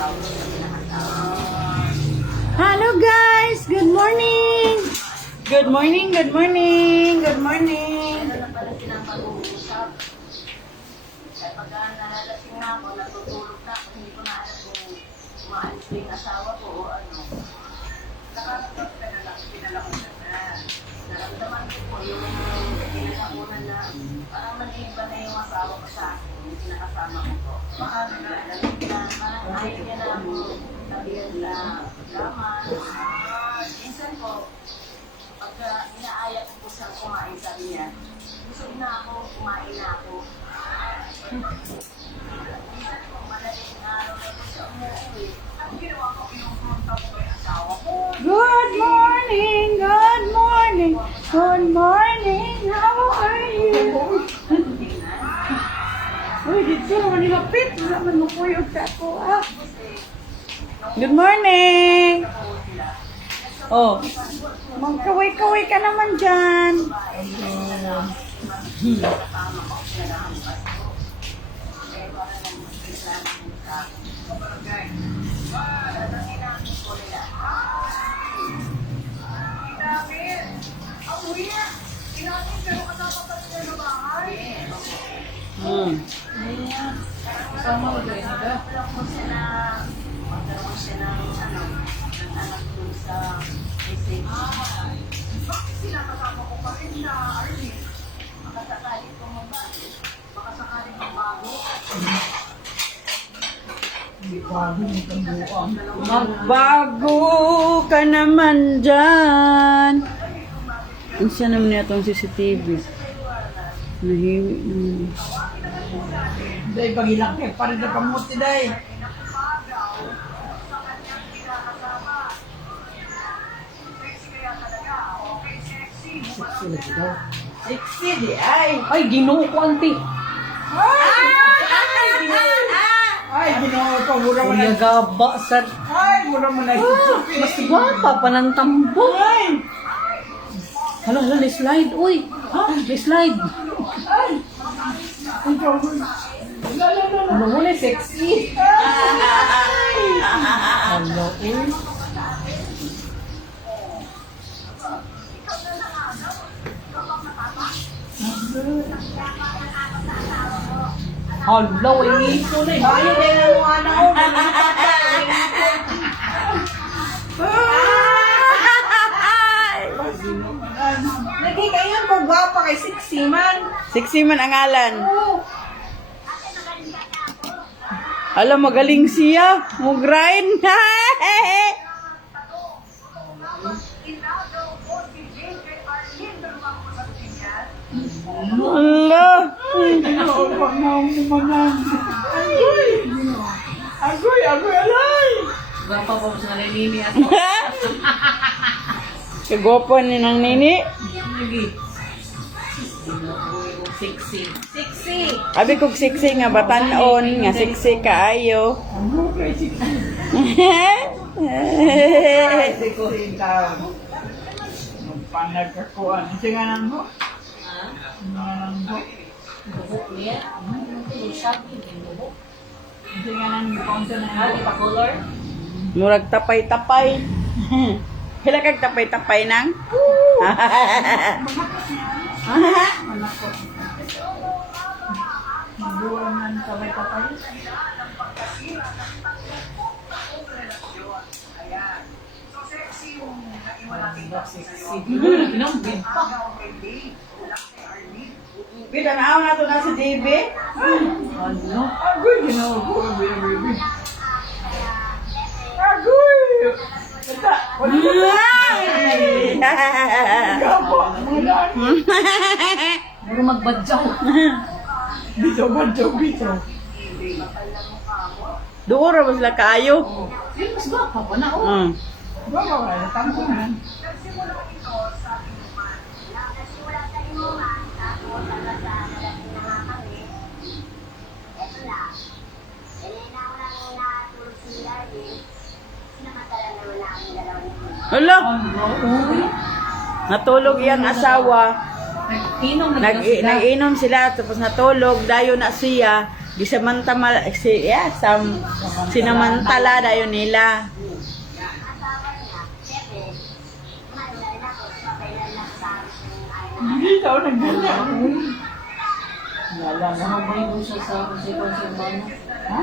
Hello guys! Good morning! Good morning, good morning, good morning! Ano na pala silang pag-uusap. Kaya pag nalasing na ako, natutulog na ako, hindi ko na alam kung umaalis ba yung asawa ko o ano. Nakakatap ka na lang, pinalakot na. Naramdaman ko po yung pinakakunan na parang nag-iba na yung asawa ko sa akin, yung pinakasama ko po. Paano na alam na parang ayaw niya na ako nabiyan sa drama. Minsan po, pagka inaaya ko po siyang kumain, sabi niya, busog na ako, kumain na ako. Minsan po, madaling araw na po siya umuwi. Ang ginawa ko, inupunta ko yung asawa ko. Good morning, good morning, good morning, how are you? Uy, dito naman nilapit, naman mo po yung ako ah. Good morning! Oh, magkaway-kaway ka naman dyan. Kasama ko din. Magkaroon siya ng anak dun sa SAP. Bakit sila kasama ko pa rin na Arlene? Makasakali kong magbago. Makasakali kong bago. Magbago ka naman dyan. Ang siya naman niya itong CCTV. Nahimik naman. Day, pag-ilak eh, parin na kamuti, day. Sexy lagi daw. Sexy, di ay. Ay, ginoo ko, auntie. Ay, ginawa pa, mura mo Kuya na. gaba sa... Ay, mura mo na. Mas gwapa pa ng tambo. Hala, hala, slide. Uy, slide. Ay, ikaw mo. Ano mo na, sexy. Hello, eh. Hala, ini ito na. Bayo din ang mga ano. Lagi kayo mo gwapa kay sexy man. Sexy man ang ngalan. Alam, magaling siya. Mo-grind. Hala. Agoy, alay. Gwapa po sa nalini at Kagwapo ni nang nini. sexy. Sexy! Abi kog sexy nga batanon, nga sexy kaayo. Ano kay sexy? Sexy ka. Magpanagkakuan. Ito nga nang mo? Nga nang mo? Buhok niya. Shopping din buhok. Ito nga nang iponsa na Ah, di pa color? Murag tapay-tapay. Hila kag tapay-tapay nang. anak ko. Magbuwan man kapay-kapay. Pinambin pa. Bida na na to na si DB. Ano? Agoy, ginawa ko. Baby. Agoy! Bata, gapo. Muna. Muro magbadyaw. Bito ba, bito? Duura ba sila kaayo? Mas gwapa pa na, oh. Gapo ka, natampunan. Hala, natulog yang asawa. Nag-inom Nag-inom sila, tapos natulog, dayo na siya. Gisamantala, sinamantala dayon nila. Hindi tao nagdala. Wala na. Mabay mo siya sa konservano. Ha?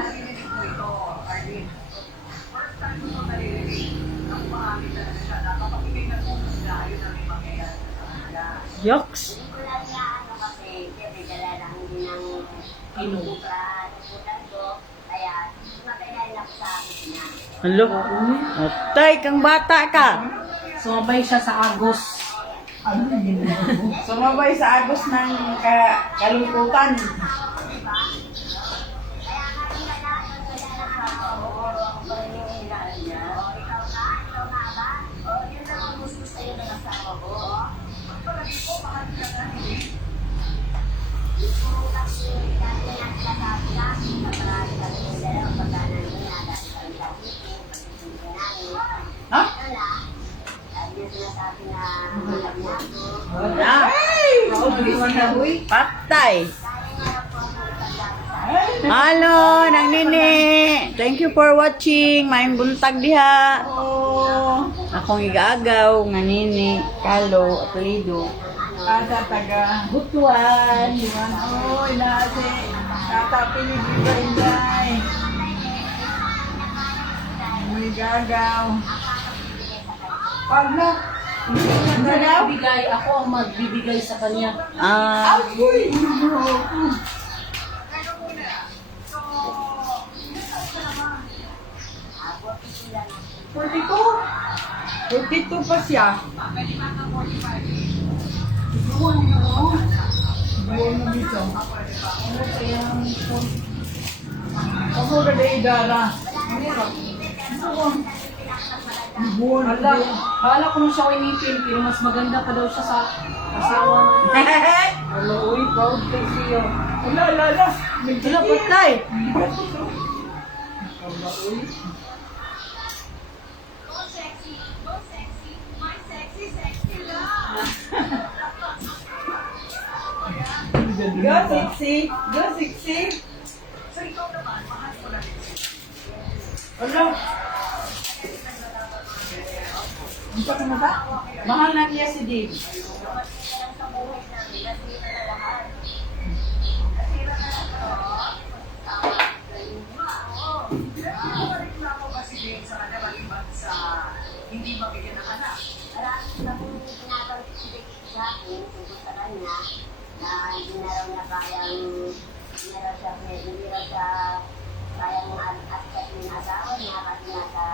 Yoks. Hello? Tay, kang bata ka. Sumabay siya sa Agos. Sumabay sa agos ng kalungkutan. Ha? Wala. Patay. Halo, nang nini. Thank you for watching. Maing buntag diha. Akong igagaw nga nini. Kalo, apelido. Ada taga Butuan. Oy, nasi. Tatapi ni Biba Inday. May gagaw. Pag na. Magbibigay, ako ang magbibigay sa kanya. Ah, Uy! 42 pa siya. Buwan mo dito. Ano kaya ang ako ka na idara. Buwan. Hala ko nung siya winipin, pero mas maganda pa daw siya sa asawa. Hello, uy, proud to see you. Ala. sila patay. Go, sexy. Go, sexy. Ano? Ang ka na ba? Mahal na niya si Dave. Hindi mabigyan ng anak. Marami na kung pinapagod sa akin tungkol sa kanya na hindi na raw niya kayang kayang aspect ng asawa niya kasi nasa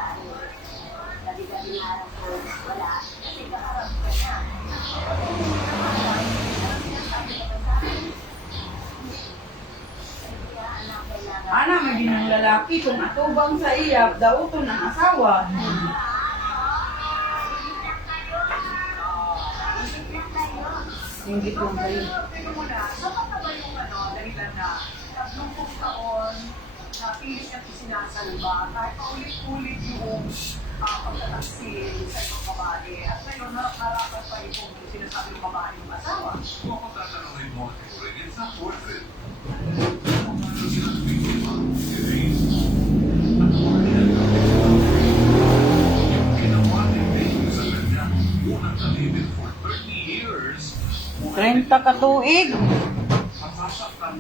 gabi-gabi na araw na wala kasi kaharap ka niya. Ana, maging ng lalaki kung atubang sa iyap, daw ito ng asawa. Hindi ko kayo. So, kapag yung dahilan na 30 taon na pilit niya sinasalba, kahit paulit-ulit yung pagtataksil sa ibang babae. At ngayon, nakarapat pa yung sinasabi ng babae ng asawa. Kung ako tatanungin mo at ituloy, it's not worth it. Ginawa ni Dave sa kanya, unang kalibin for 30 years. 30 katuig.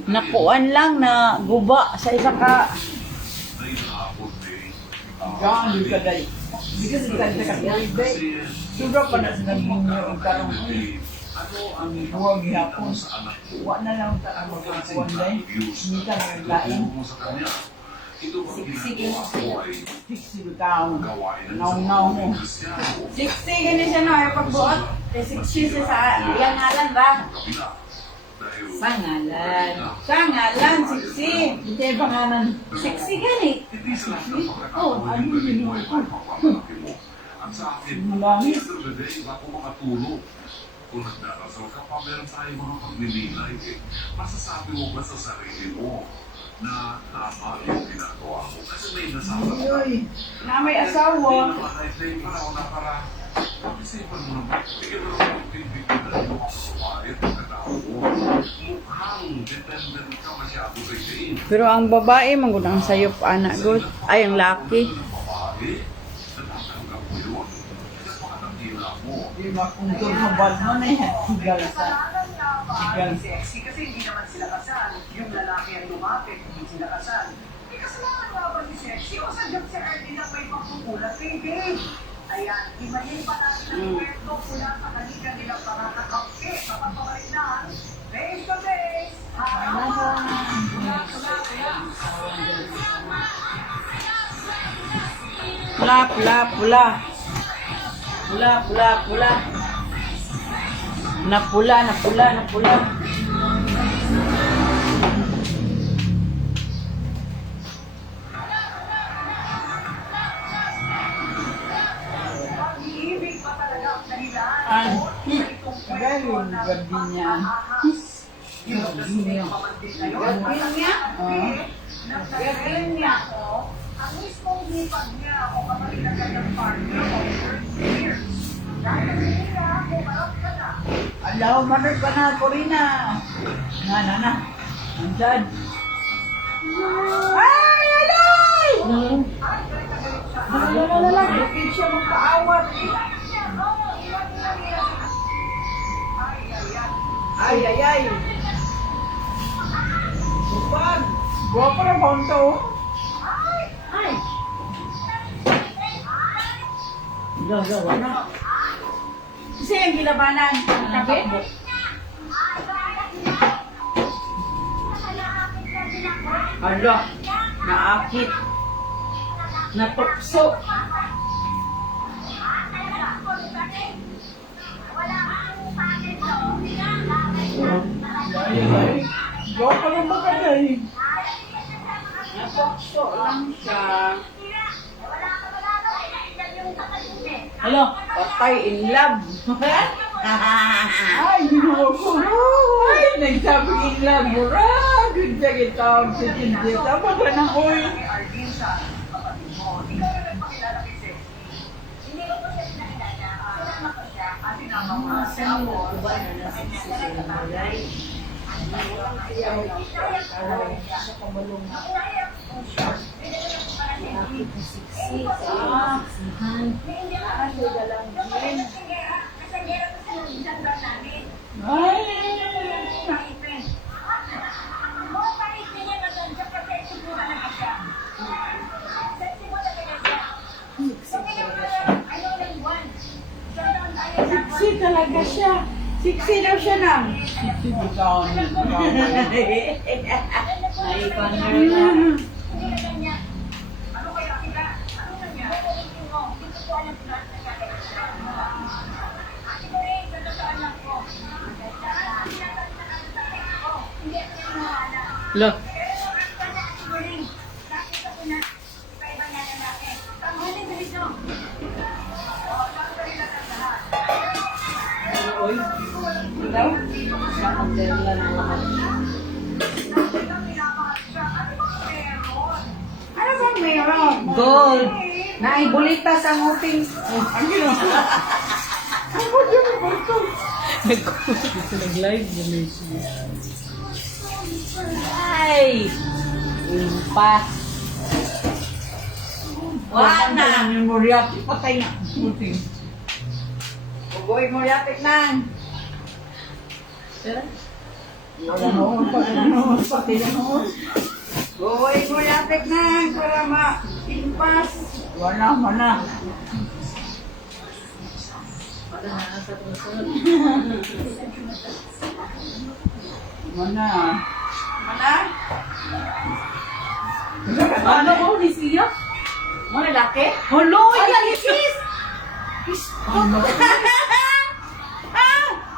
Nakuan lang na guba sa isa ka. Diyan, di ka dahil. Because di ka dahil. Suga pa na sa naging yung karong ang buwag hapon. Huwag na lang sa magkakuan dahil. Hindi ka naglain. Sige. Siksi ka. Naw mo. Siksi gani siya na ay pagbuot. Siksi siya sa iyang ngalan ba? Sa ngalan, siksi. Hindi ba ngalan? Siksi gani. Oh, ano yun mo? At sa akin, Malangis. yesterday, ako makatulog. Kung nagdarasal ka pa, meron tayong mga pagnililay eh. Masasabi mo ba sa sarili mo na tama yung ginagawa mo? Kasi may nasabi ka. Uy, na may Hindi asawa. naman ay play pa na para isipan mo naman. Bigyan mo naman yung bibigyan na yung mga kasawayan. mukhang dependent ka masyado kay Jane. Pero ang babae, manggunang sayop, anak, good. Ay, ang laki. Babae, natatanggap mo yun. Napakatangila mo. Di makungtol sa bal mo na yan. Sigal sa. Sigal. Sexy kasi hindi naman sila kasal. Yung lalaki ang lumapit, hindi sila kasal. Eh, kasalanan nga ba si Sexy o sadyang si Ernie na may pagkukulat kay Dave? Ayan, imahin pa natin ang kwento mula sa kanila nilang pangatakapke sa pagpapalik na face to face. Pula, pula, pula. Pula, pula, pula. Napula, napula, napula. Pag-ibig pa talaga ang dahilan. Ay, Itong kagaya yung gabi niya. yung niya. pamangkin na yun. Gabi niya? Oo. Nagkagaling niya ako, ang mismong hipag niya ako kapag ng partner ko for years. Dahil hindi niya ako marap ka na. Alaw, manod pa na ako rin na. Na. Andad. Ay, alay! Lupit siya magkaawat. Ay. Upag. Guwapo na ba ito? Ay. Gagawa na. Kasi yung gilabanan. Tabi? Ala, naakit. Natukso. Guwapo na ba kaya? Natukso lang siya. Hello? Patay in love. Ay, ginawa ko. Ay, nagsabi in love mo. Good sa gitawag sa tindiya. Tama ka na, oy. Kay Arlene sa kapatid mo. Ikaw na nagpakilala kay Sexy. Hindi ko po siya pinakilala. Sinama ko siya. At sinama ko siya ako. Siksi talaga siya. Siksi daw siya nang. Ikaw na. Ano kaya kita? Ano na niya? Dito ko alam na Ate ko rin, ganda sa anak ko. Hindi ako yung mahala. Lo. Oy. Daw? Ano bang meron? Gold. Naibulita sa nguting. Ang ginawa. Ang ginawa mo ito? Nag-live na siya. Ay! Impas. Wala na. Yung Moriarty, patay na. Puting. Ugoy Moriarty nang. Wala na pati na ho. Ugoy Moriarty nang para ma-impas. Wala na. Mana? Ano ko ni siya? Mana laki? Hello, ni sis.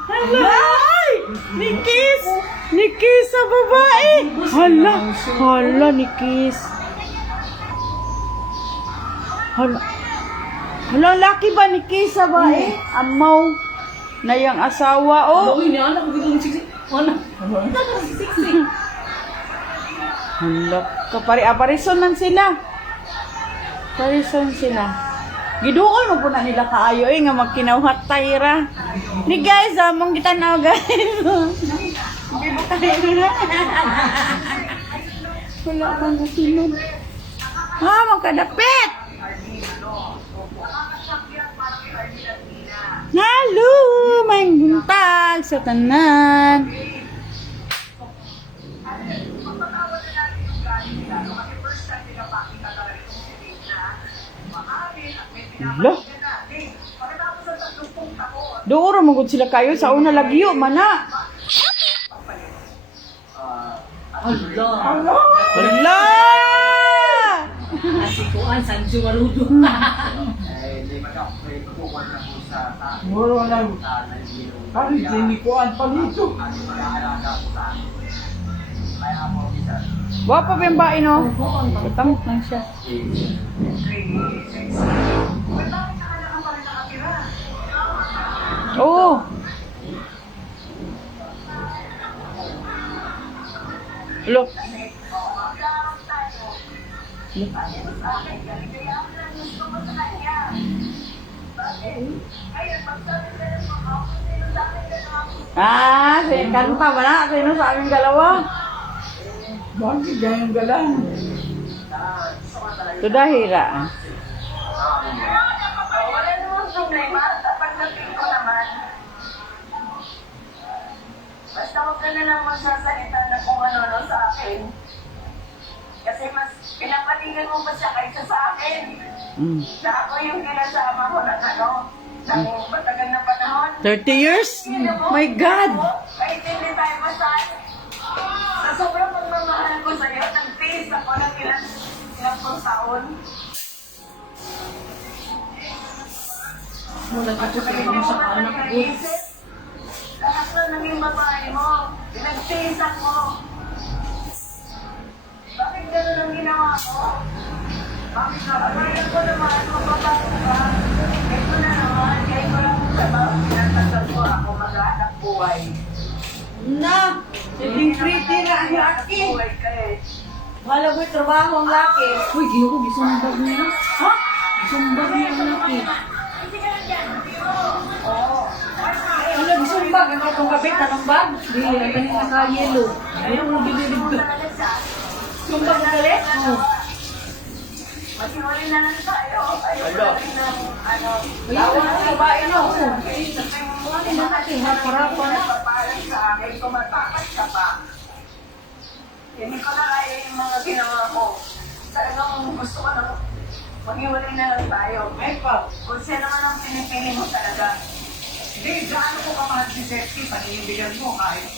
Hala! Nikis! Nikis sa babae! Hala, Nikis. Hala, laki ba Nikis sa babae? Amaw na yung asawa, oh. Uy, niya anak ko biglang siksi. Ano? Hala, aparison man sila. Aparison sila. Giduol mo po na nila kaayo nga magkinawhat tayra. Ni guys, among kita na guys. Okay ba tayo na? Wala kang nasunod. Magkadapit! Halo! May buntag sa tanan. Hala? Doon magud sila kayo sa una lagyo, mana. Allah. Hala! Nasikuan, Sanjo Marudo. Muro lang. Palit din ko ang palito. Wapa ba yung bae, no? Katamot lang siya. Oo. Hello. Kanta ba na? Sino sa aming dalawa? Bakit ganyan galang? Ito dahira. Wala namang problema. Pagdating ko naman, basta huwag ka na lang magsasalita na kung ano sa akin. Kasi mas pinapaligan mo pa siya kaysa sa akin. Na ako yung kinasama ko ng ng matagal na panahon. 30 years? My God! Kahit hindi tayo masal. Sa sobrang pagmamahal ko sa'yo, nag-taste ako ng ilang taon. Mula ka po sa mga sa anak ko. Lahat na naging babae mo, pinag-taste ako. Bakit gano'n ang ginawa ko? Bakit nakagalan ko naman, magbabago ka? Ito na naman, kaya ko lang sa bawat pinagtasal ko ako mag-anak buhay. Na! Siling pretty na ang laki. Buhay ka eh. Wala ko'y trabaho ang laki. Uy, giyo ko, gisumbag niya. Ha? Gisumbag niya ang laki. Wala, bisumbag. Ano itong kabit? Anong bag? Di, ang kanina naka-yellow. Ayun, mo bililid ko. Sumbag na galit? Oh. Masiwalay na lang tayo. Ayaw ko na rin ng Ayaw na ang babae, no? Wala na natin, harap-harapan na. Papalang sa akin, tumatakas ka pa. Hindi ko na kaya yung mga ginawa ko. Talagang gusto ko na maghiwalay na lang tayo. Ay pa. Kung siya naman ang pinipili mo talaga. Hindi, gaano ko kamahal si Sexy, paninindigan mo kahit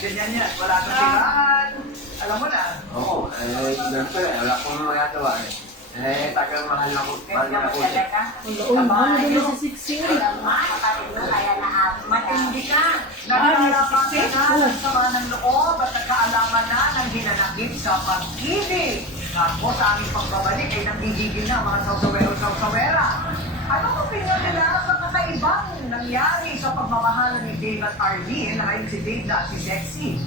ganyan yan, wala nang tirahan. Alam mo na. Oo, siyempre, wala akong magagawa eh. Tagal mahal na ko, mahal na ko. Talaga. Wala, mahal na doon sa 6 years. Kapatid mo kaya na Matindi ka. Nagkaalaman ka na ng sama ng loob at nagkaalaman na ng ginanakit sa pag-ibig. Ako sa aming pagbabalik ay nanggigigil na mga sawsawero-sawsawera. Anong opinion nila sa kakaibang nangyari sa pagmamahalan ni Dave at Arlene ay si Dave na at si Sexy?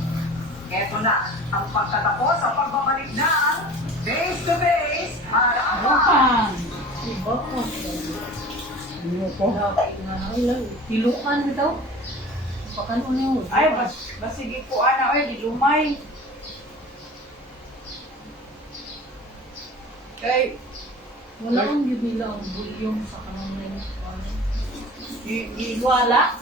Eto na ang pagtatapos sa pagbabalik ng Face to Face Harapan. Iba ko. Tiluan ito. Pakan niyo. Ay, basigi ko ana. Ay, di lumay. Kay, Wala akong gibilang bulyong sa kanang wala.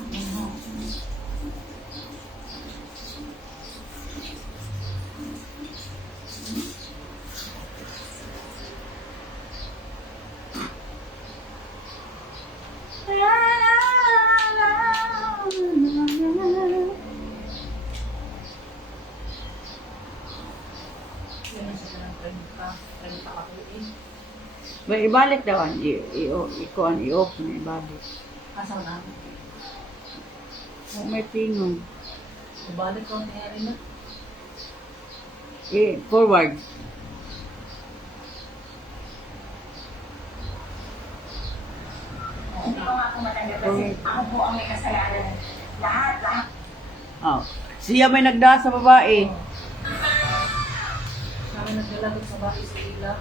May ibalik daw ang i-off na ibalik. Asa na? May tingog. Ibalik ko ang nangyari na. Forward. Hindi ko nga kumatanggap kasi ako po ang may kasalanan. Lahat. Oh. Siya may nagda sa babae. Kami nagdala sa bahay sa ila.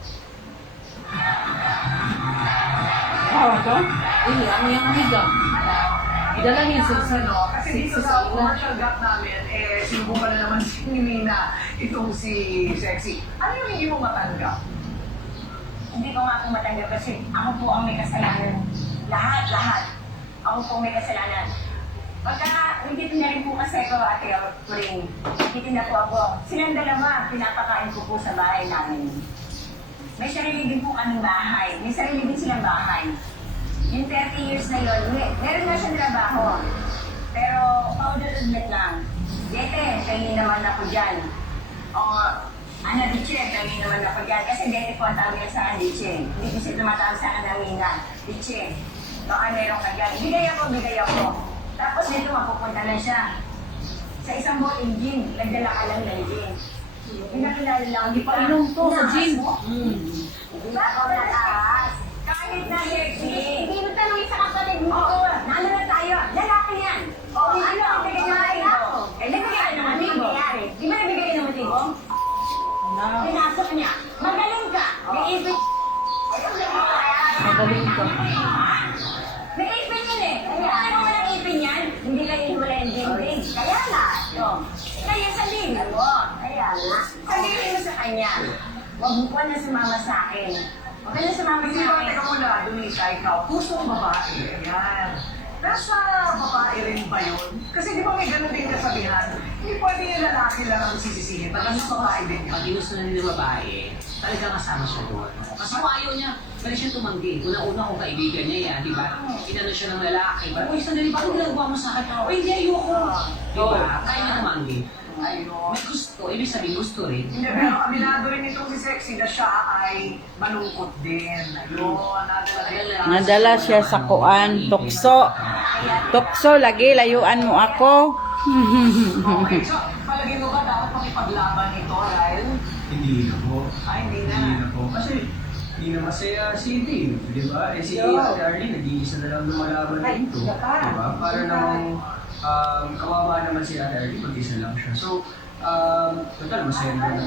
Tawa ka? Ang iyang amiga. Dala niya sa ano, kasi dito sa commercial gap namin, sinubukan na naman si Nina, itong si Sexy. Ano yung hindi mo matanggap? Hindi ko nga po matanggap kasi ako po ang may kasalanan. Lahat. Ako po may kasalanan. Pagka nagtitinda rin po kasi ako, Ate Ring, nagtitinda po ako. Silang dalawa, pinapakain ko po sa bahay namin. May sarili din po kaming bahay. May sarili din silang bahay. Yung 30 years na yun, meron na siyang trabaho. Pero paulit-ulit lang. Dete, kainin naman ako dyan. O, ano, Diche, kainin naman ako dyan. Kasi dete po ang tawag niya sa akin, Diche. Hindi kasi tumatawag sa akin ng Nina. Diche, baka meron ka dyan. Bigay ako. Tapos dito mapupunta na siya. Sa isang boteng gin, nagdala ka lang ng gin. Pinakilala lang. Hindi pa inom to sa gym. Bako na taas. Kahit na sexy. Hindi mo tanongin sa kapatid mo. Oo, nalo na tayo. Lalaki yan. Oo, ano ang bigay ng motibo? Eh, nabigay ng motibo. Di ba nabigay ng motibo? Pinasok niya. Magaling ka. May ipin. Magaling ka. May ipin yun eh. Kaya ano mo ng ipin yan? Hindi lang yung wala yung dinding. Kaya nga. Kaya sabihin mo. Kaya nga. Sabihin mo sa kanya. Huwag na sumama sa akin. Huwag ka na sumama Hindi sa ba, akin. teka muna, Donisa, ikaw, pusong babae. Yan. Nasa babae rin ba yun? Kasi di ba may ganun din kasabihan? Hindi pwede yung lalaki lang ang sisisihin. Pag nasa babae din yun. Pag ginusto na nila babae, talagang kasama siya doon. Kasi kung ayaw niya, pwede siya tumanggi. Una-una kung kaibigan niya yan, di ba? Inano siya ng lalaki. Uy, sandali, bakit ginagawa mo sa akin? Uy, hindi, ayoko. Di ba? Kaya niya tumanggi. Ayun. May gusto, ibig sabihin gusto rin. Hindi, pero aminado rin itong si Sexy na siya ay malungkot din. Ayun, Nadala siya sa kuan, tukso. Tukso, lagi, layuan mo ako. Okay, so, palagay mo ba dapat makipaglaban ito, Ryle? Hindi na po. Ay, hindi na. Hindi na po. Kasi hindi na masaya si Dave, di ba? Eh si Ate Arlene, nag-iisa na lang lumalaban dito. Di ba? Para namang kawawa naman si Ate Arlene, mag-isa lang siya. So, total, masaya naman